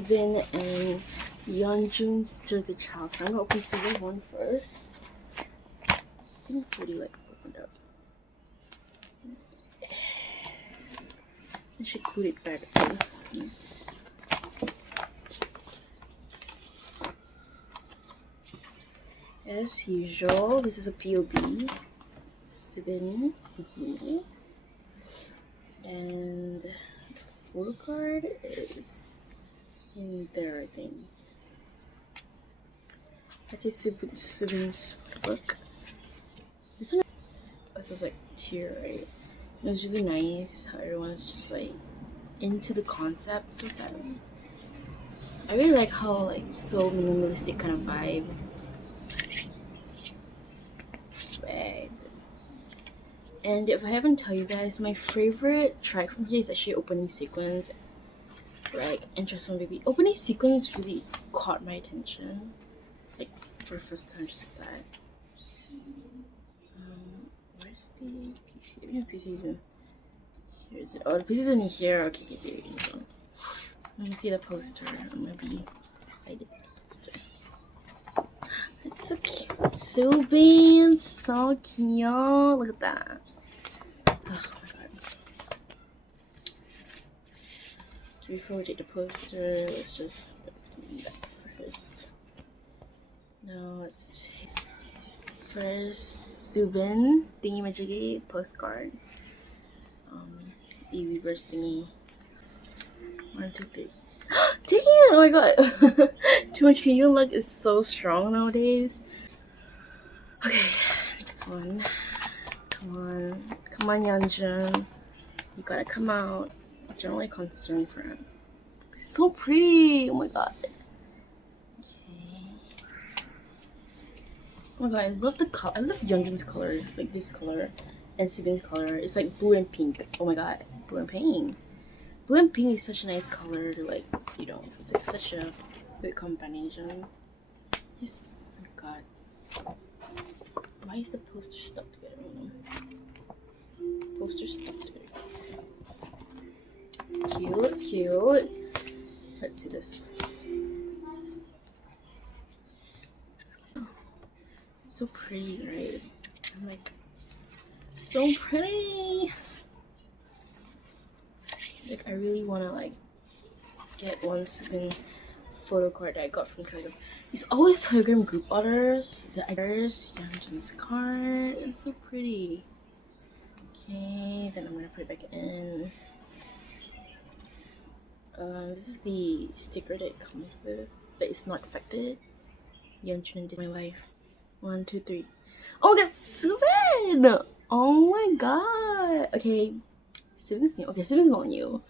Subin and Yeonjun's Stir the Child. So I'm gonna open Subin one first. I think it's already like opened up. I should glue it back too. As usual, this is a POB. Subin. And the photo card is in there, I think. I'd say Subin's book. This one, because it was like tier, right? It was really nice how everyone's just like into the concept so badly. I really like how like so minimalistic kind of vibe. Swag. And if I haven't told you guys, my favorite track from here is actually opening sequence. Like Interest One Baby. Opening sequence really caught my attention. Like for the first time, just like that. Where's the PC? I think the PC is in here. Is it? Oh, the PC is in here. Okay, there you go. Let me see the poster. I'm gonna be excited about the poster. It's so cute. Subin, so cute. Look at that. Oh my god. Okay, before we take the poster, let's just do that first. Now let's take first Subin thingy-majiggy postcard. The reverse thingy. 1, 2, 3. Damn! Oh my god! Too much healing luck is so strong nowadays. Okay, next one. Come on, Yeonjun. You gotta come out. Generally concerned friend. So pretty! Oh my god. Okay. Oh my god, I love the color. I love Yeonjun's color, like this color, and Subin's color. It's like blue and pink. Oh my god, blue and pink. Blue and pink is such a nice color to like, you know, it's like such a good combination. This, oh my god. Why is the poster stuck together? I don't know. Poster stuck together. Cute, cute. Let's see this. Oh, so pretty, right? I'm like, so pretty. Like I really wanna like get one Subin photo card that I got from Telegram. It's always Telegram group orders. The others, Yeonjun's card is so pretty. Okay, then I'm gonna put it back in. This is the sticker that it comes with that is not affected. Yeonjun did my life. 1, 2, 3. Oh my god, Subin! Oh my god. Okay. Subin's new. Okay, Subin's not new.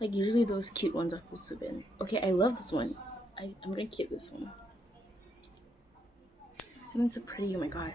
Like usually those cute ones are for Subin. Okay, I love this one. I'm gonna keep this one. Subin's so pretty. Oh my god.